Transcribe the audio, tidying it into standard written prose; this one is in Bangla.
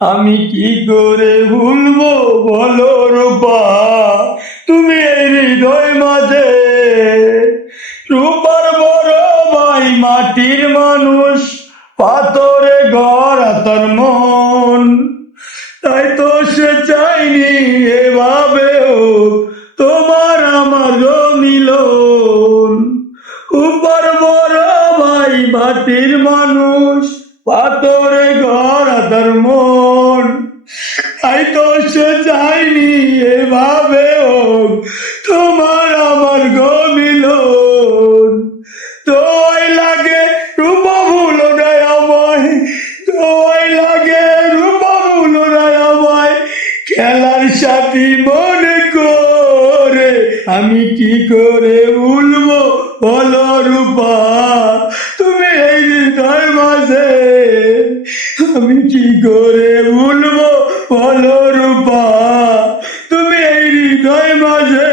আমি কি করে ভুলবো বলো রূপা, তুমি এই হৃদয় মাঝে। রূপার বড় ভাই মাটির মানুষ, পাথরে গড়া তার মন। তাই তো সে চাইনি এভাবেও তোমার আমার মিলন। রূপার বড় ভাই মাটির মানুষ, পাথরে গড়া তার মন। তাই তো সে চাইনি এভাবে হোক তোমার আমার মিলন। তোই লাগে রূপ ভুলো নাই আমায়, তোই লাগে রূপ ভুলো নাই আমায়, খেলার সাথী মনে করে। আমি কি করে ভুলবো বলো রূপা, তুমি এই হৃদয় মাঝে। আমি কি করে ভুলবো বলো রূপা, তুমি এই হৃদয় মাঝে।